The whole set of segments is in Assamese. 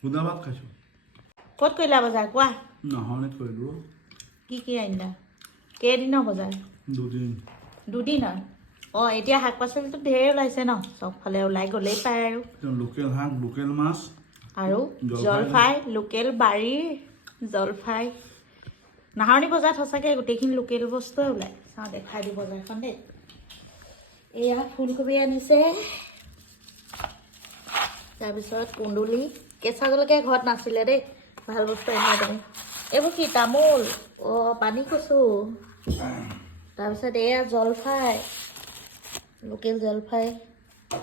সুদা ভাত খাইছো ক'ত কৰিলা বজাৰ কোৱা নহলে কৰিলো কি আনিলা কেইদিনৰ বজাৰ দুদিনৰ এতিয়া শাক পাচলিটো ঢেৰ ওলাইছে ন চবফালে ওলাই গ'লেই পায় আৰু লোকেল শাক লোকেল মাছ আৰু জলফাই লোকেল বাৰীৰ জলফাই নাহৰণি বজাৰত সঁচাকৈ গোটেইখিনি লোকেল বস্তুৱে ওলায় চাওঁ দেখাই দিওঁ বজাৰখন দেই এয়া ফুলকবি আনিছে তাৰপিছত কুন্দুলি কেঁচা জলকীয়া ঘৰত নাছিলে দেই ভাল বস্তু আনিলা তুমি এইবোৰ কি তামোল পানী কচু তাৰপিছত এয়া জলফাই লোকেল জলফাই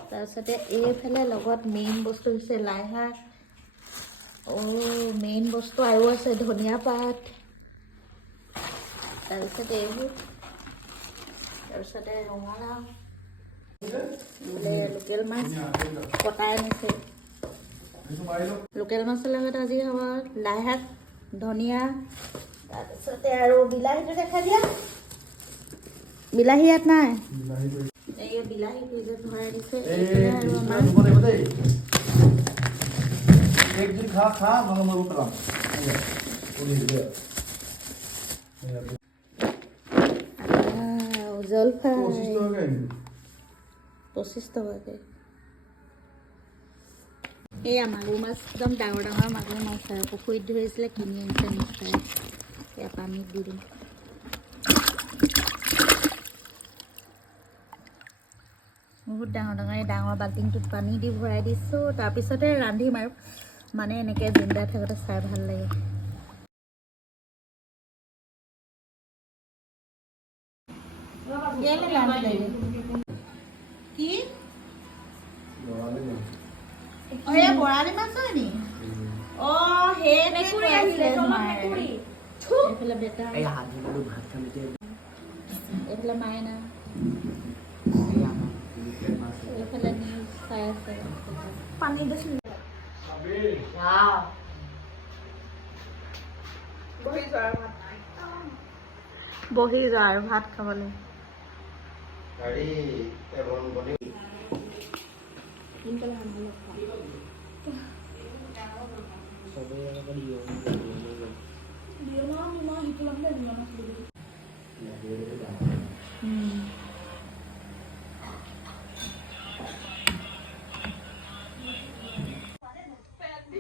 তাৰপিছতে এইফালে লগত মেইন বস্তু হৈছে লাই শাক মেইন বস্তু আৰু আছে ধনিয়া পাত তাৰপিছতে এইবোৰ তাৰপিছতে ৰঙালাও লোকেল মাছ কটাই আনিছে লোকেল মাছৰ লগত আজি হ'ব লাই শাক ধনিয়া তাৰপিছতে আৰু বিলাহীটো দেখা দিয়া বিলাহী ইয়াত নাই এই বিলাহী ফ্ৰিজত ভৰাই দিছে আৰু আমাৰ একদিন খা মানে মই পেলাম জলফাই 25 টকাকৈ এয়া মাগুৰ মাছ একদম ডাঙৰ ডাঙৰ মাগুৰ মাছ আৰু পুখুৰীত ধৰিছিলে কিনি আনিছে নিশ্চয় এয়া পানীত দি দিম বহুত ডাঙৰ বাল্টিংটোত পানী দি ভৰাই দিছোঁ তাৰপিছতে ৰান্ধিম আৰু মানে এনেকৈ জিন্দা থাকোঁতে চাই ভাল লাগে কি বৰালি মাছ হয় নি এইফালে বেটা এইফালে মাইনা এইফালে নিউজ চাই আছে পানী দিছিল বহি যোৱা আৰু ভাত খাবলৈ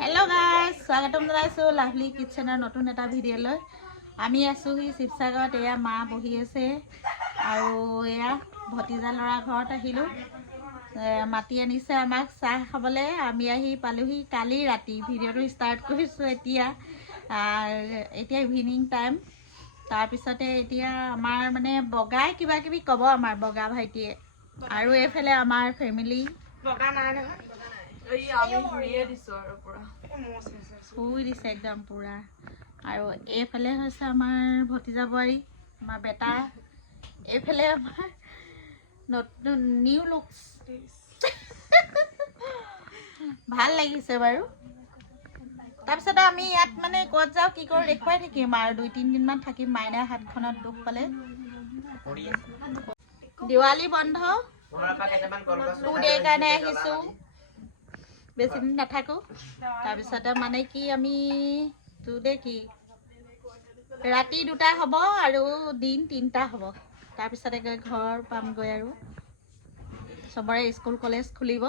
হেল্ল' গাইজ স্বাগতম জনাইছোঁ লাভলি কিটচেনৰ নতুন এটা ভিডিঅ'লৈ আমি আছোঁহি শিৱসাগৰত এয়া মা বহি আছে আৰু এয়া ভতিজা ল'ৰা ঘৰত আহিলোঁ মাতি আনিছে আমাক চাহ খাবলৈ আমি আহি পালোহি কালি ৰাতি ভিডিঅ'টো ষ্টাৰ্ট কৰিছোঁ এতিয়া ইভিনিং টাইম তাৰপিছতে এতিয়া আমাৰ মানে বগাই কিবা কিবি ক'ব আমাৰ বগা ভাইটিয়ে আৰু এইফালে আমাৰ ফেমিলি বগা নাই নহয় শুই দিছে একদম পুৰা আৰু এইফালে হৈছে আমাৰ ভতিজা বোৱাৰী আমাৰ বেটা এইফালে আমাৰ নতুন নিউ লুক ভাল লাগিছে বাৰু তাৰপিছতে আমি ইয়াত মানে ক'ত যাওঁ কি কৰোঁ দেখুৱাই থাকিম আৰু 2-3 দিনমান থাকিম মাইনাৰ হাতখনত দুখ পালে দিৱালী বন্ধ 2 ডে'ৰ কাৰণে আহিছোঁ বেছি দিন নাথাকোঁ তাৰপিছতে মানে কি আমি 2 ডে কি ৰাতি 2টা হ'ব আৰু দিন 3টা হ'ব তাৰপিছতে গৈ ঘৰ পামগৈ আৰু চবৰে স্কুল কলেজ খুলিব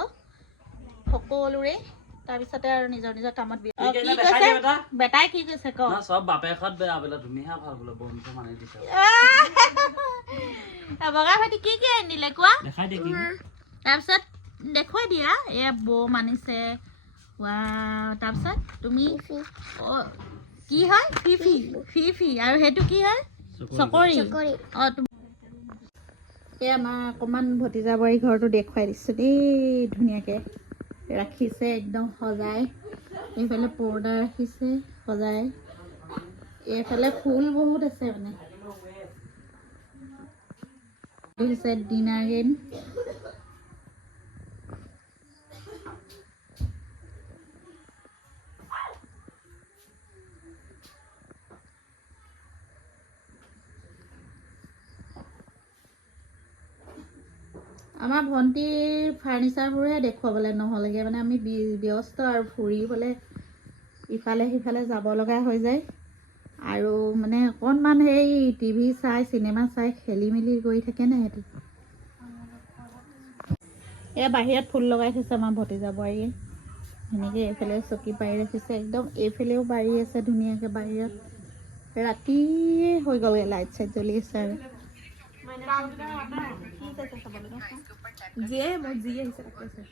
সকলোৰে তাৰপিছতে আৰু নিজৰ নিজৰ কামত কি কৈছে বেটাই কি কৈছে ক সব বাপেকত বেয়া বোলে ধুনীয়া ভাল বোলে বন্ধু মানি দিছে বগা ভাইটি কি আনিলে কোৱা দেখাই দে কি তাৰপিছত দেখুৱাই দিয়া এয়া বৌ মানিছে তাৰপিছত তুমি কি হয় ফিফি আৰু সেইটো কি হয় চকৰি এই আমাৰ অকণমান ভতিজা বোৱাৰী ঘৰটো দেখুৱাই দিছোঁ দেই ধুনীয়াকৈ ৰাখিছে একদম সজাই এইফালে পৰ্দা ৰাখিছে সজাই এইফালে ফুল বহুত আছে মানে হৈছে ডিনাৰ গেম আমাৰ ভণ্টিৰ ফাৰ্নিচাৰবোৰহে দেখুৱাবলৈ নহ'লেগৈ মানে আমি ব্যস্ত আৰু ফুৰিবলৈ ইফালে সিফালে যাব লগা হৈ যায় আৰু মানে অকণমান সেই টিভি চাই চিনেমা চাই খেলি মেলি কৰি থাকে নে সিহঁতি এয়া বাহিৰত ফুল লগাই থৈছে আমাৰ ভতিজা বোৱাৰীয়ে সেনেকৈ এইফালে চকী পাৰি ৰাখিছে একদম এইফালেও বাৰী আছে ধুনীয়াকৈ বাহিৰত ৰাতি হৈ গ'লগৈ লাইট চাইট জ্বলি আছে আৰু যিয়ে মই যি আহিছে তাকে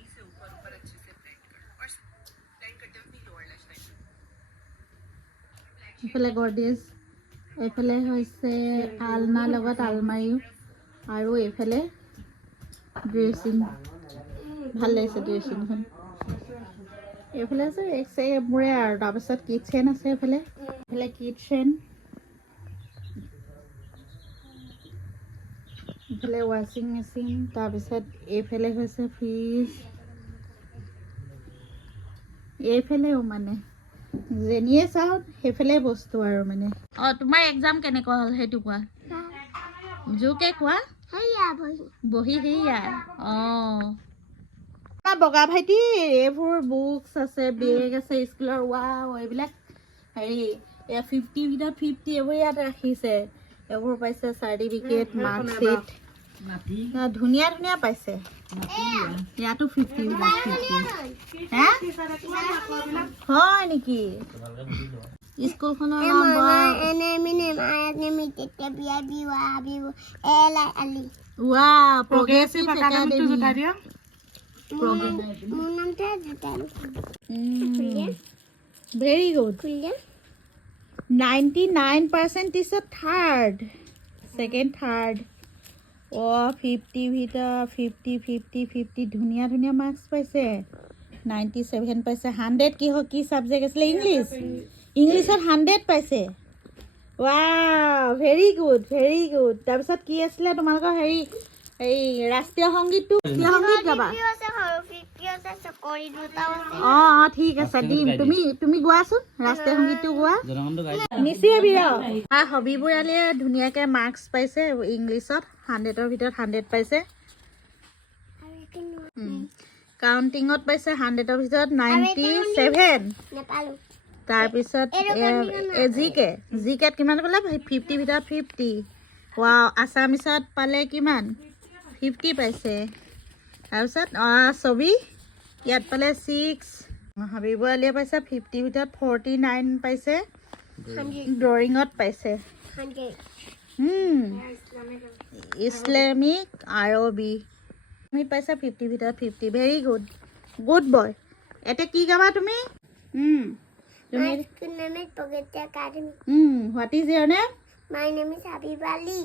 এইফালে গডৰেজ এইফালে হৈছে আলনাৰ লগত আলমাৰিও আৰু এইফালে ড্ৰেছিং ভাল লাগিছে ড্ৰেছিংখন এইফালে আছে এইবোৰে আৰু তাৰপিছত কিটচেন আছে এইফালে কিটচেন এইফালে ৱাশ্বিং মেচিন তাৰপিছত এইফালে হৈছে ফ্ৰিজ এইফালেও মানে যেনিয়ে চাওঁ সেইফালে বস্তু আৰু মানে তোমাৰ এক্সাম কেনেকুৱা হ'ল সেইটো কোৱা জোৰকে কোৱা বহি সেয়া বগা ভাইটি এইবোৰ বুকছ আছে বেগ আছে স্কুলৰ এইবিলাক হেৰি 50 ভিতৰত 50 এইবোৰ ইয়াত ৰাখিছে এইবোৰ পাইছে চাৰ্টিফিকেট মাৰ্কশ্বিট ধুনীয়া ধুনীয়া পাইছে ইয়াতো 50 হয় নেকি স্কুলখনৰ progressive academy very good 99% is a third second third 50 ভিতৰত 50 ধুনীয়া ধুনীয়া মাৰ্কছ পাইছে 97 পাইছে 100 কি সাবজেক্ট আছিলে ইংলিছত 100 পাইছে ভেৰি গুড তাৰপিছত কি আছিলে তোমালোকৰ হেৰি এই ৰাষ্ট্ৰীয় সংগীতটো গাবা ঠিক আছে দিম তুমি গোৱাচোন ৰাষ্ট্ৰীয় সংগীতটো গোৱা হবিবুৰ আলীয়ে ধুনীয়াকৈ মাৰ্কছ পাইছে ইংলিছত 100ৰ ভিতৰত 100 পাইছে কাউণ্টিঙত পাইছে 100ৰ ভিতৰত 97 তাৰপিছত জিকেত কিমান পালে 50 ভিতৰত 50 আছামিছত পালে কিমান 50 পাইছে তাৰপিছত ছবি ইয়াত পালে 6 হাবিবুৰ আলীয়ে পাইছে 50 ভিতৰত 49 পাইছে ড্ৰয়িঙত পাইছে ইছলামিক আৰবী তুমি পাইছা 50 ভিতৰত 50 ভেৰি গুড বয় এতিয়া কি গাবা তুমি what is your name My name is Habib Ali.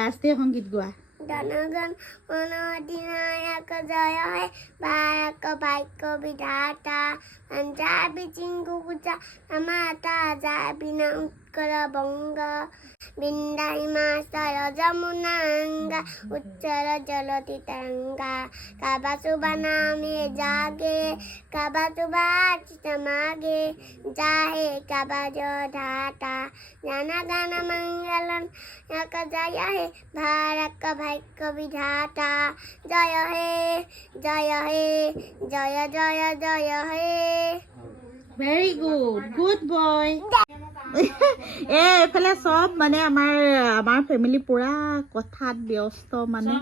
ৰাষ্ট্ৰীয় সংগীত গোৱা Danagan Manadinayak Jaya hai Barak Baiko Vidata and Jabi Chinguja Amata Jabina Utkara Bonga Bindai Masaya Jamunanga Uchara Jaloti Tanga Kabasubana me jage Kabasubachitamage Jahe Kabajo Dhata Janagana Mangalan Yakajaya hai Barak Baiko Vidata Jaya he Jaya very good boy এইফালে চব মানে আমাৰ ফেমিলি পুৰা কথাত ব্যস্ত মানে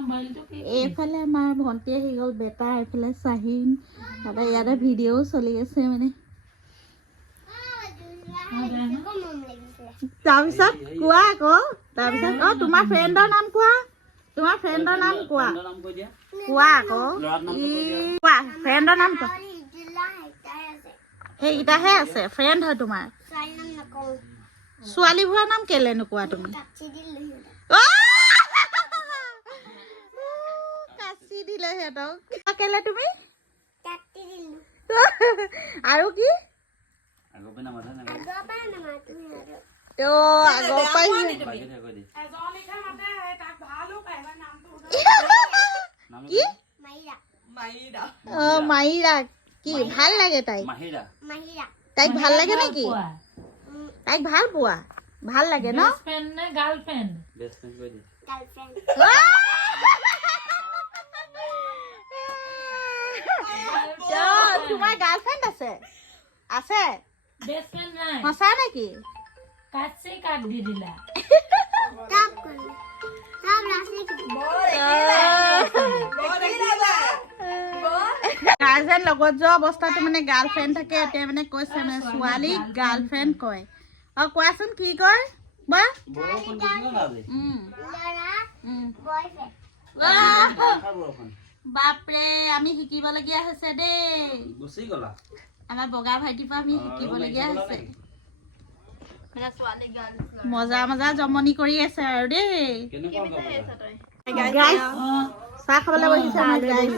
এইফালে আমাৰ ভণ্টি আহি গ'ল বেটা এইফালে চাহিন ইয়াতে ভিডিঅ'ও চলি আছে মানে তাৰপিছত কোৱা আকৌ তাৰপিছত তোমাৰ ফ্ৰেণ্ডৰ নাম কোৱা আকৌ কোৱা ফ্ৰেণ্ডৰ নাম কোৱা সেইকেইটাহে আছে ফ্ৰেণ্ড হয় তোমাৰ ছোৱালীবোৰৰ নাম কেলে নোকোৱা তুমি কাচি দিলে সিহঁতক কেলে তুমি আৰু কি মাইৰা কি ভাল লাগে তাইক ভাল লাগে নেকি তাইক ভাল পোৱা ভাল লাগে ন তোমাৰ গাৰ্লফ্ৰেণ্ড আছে আছে বেষ্ট ফ্ৰেণ্ড নাই সঁচা নেকি কাটছে কাট দি দিলা কাপ কৰিলে কাপ ৰাখি গাৰ্জেন লগত যোৱা অৱস্থাটো মানে গাৰ্লফ্ৰেণ্ড থাকে এতিয়া মানে কৈছে মানে ছোৱালীক গাৰ্লফ্ৰেণ্ড কয় কোৱাচোন কি কয় বা বৰষুণ দিছিলে না আজি ল'ৰা বয়ফ্ৰেণ্ড বৰষুণ বাপৰে আমি শিকিবলগীয়া হৈছে দেই গুচি গলা আমাৰ বগা ভাইটিৰ পৰা আমি শিকিবলগীয়া হৈছে মজা মজা জমনি কৰি আছে আৰু দেই কেনেকুৱা চাহ খাবলৈ বহিছে আমাৰ গাইছ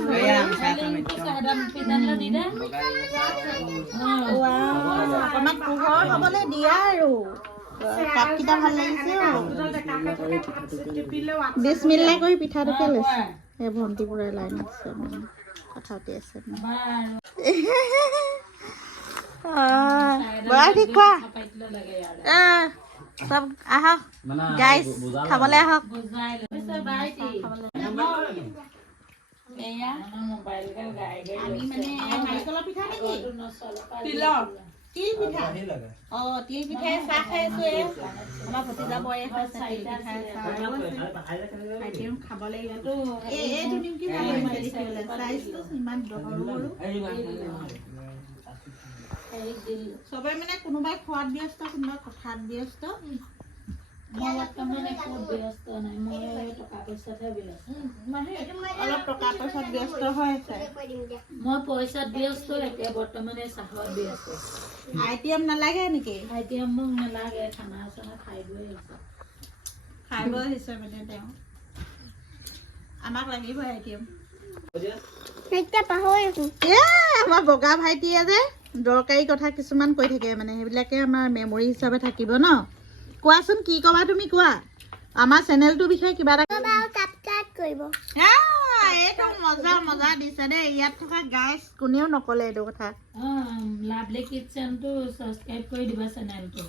অকণমান পোহৰ হ'বলৈ দিয়া আৰু কাপকেইটা ভাল লাগিছে বিছমিল্লা কৰি পিঠাটোকে লৈছে এই ভণ্টি পুৰাই লাইন আছে মানে কথা পাতি আছে ঠিক কোৱা চব আহক গাইছ খাবলৈ আহক আমি মানে নাৰিকলৰ পিঠা নেকি তিলৰ তিল পিঠা তিল পিঠাই চাহ খাই আছো আমাৰ ভতিজা বৰে খাইছে তিল পিঠাই চাহ খাব লাগিবতো এইটো নিমকি ভাল লাগিছে দেখিবলৈ চাইজটো ইমান সৰু সবে মানে কোনোবাই খোৱাত ব্যস্ত কোনোবাই কথাত ব্যস্ত মই বৰ্তমান একো ব্যস্ত নাই মই টকা পইচাতহে ব্যস্ত অলপ টকা পইচাত ব্যস্ত হৈ আছে মই পইচাত ব্যস্ত এতিয়া বৰ্তমানে চাহত ব্যস্ত আইটিএম নালাগে নেকি এতিয়া মোক নালাগে খানা চানা খাই বৈ আহিছে মানে তেওঁ আমাক লাগিব আইটিএম এতিয়া পাহৰি আছো আমাৰ বগা ভাইটিয়ে যে দৰকাৰী কথা কিছুমান কৈ থাকে মানে সেইবিলাকে আমাৰ মেমৰি হিচাপে থাকিব ন কোৱাচোন কি ক'বা তুমি কোৱা আমাৰ চেনেলটোৰ বিষয়ে কিবা এটা সাবস্ক্ৰাইব কৰিব এইটো মজা মজা দিছে দেই ইয়াত থকা গাইছ কোনেও নকলে এইটো কথা লাভলি কিটচেনটো ছাবস্ক্ৰাইব কৰি দিবা চেনেলটো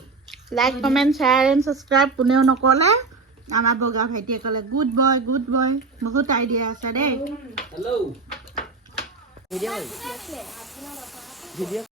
like comment share and subscribe কোনেও নকলে আমাৰ বগা ভাইটিয়ে ক'লে গুড বয় বহুত আইডিয়া আছে দেই হেল্ল' ভিডিঅ'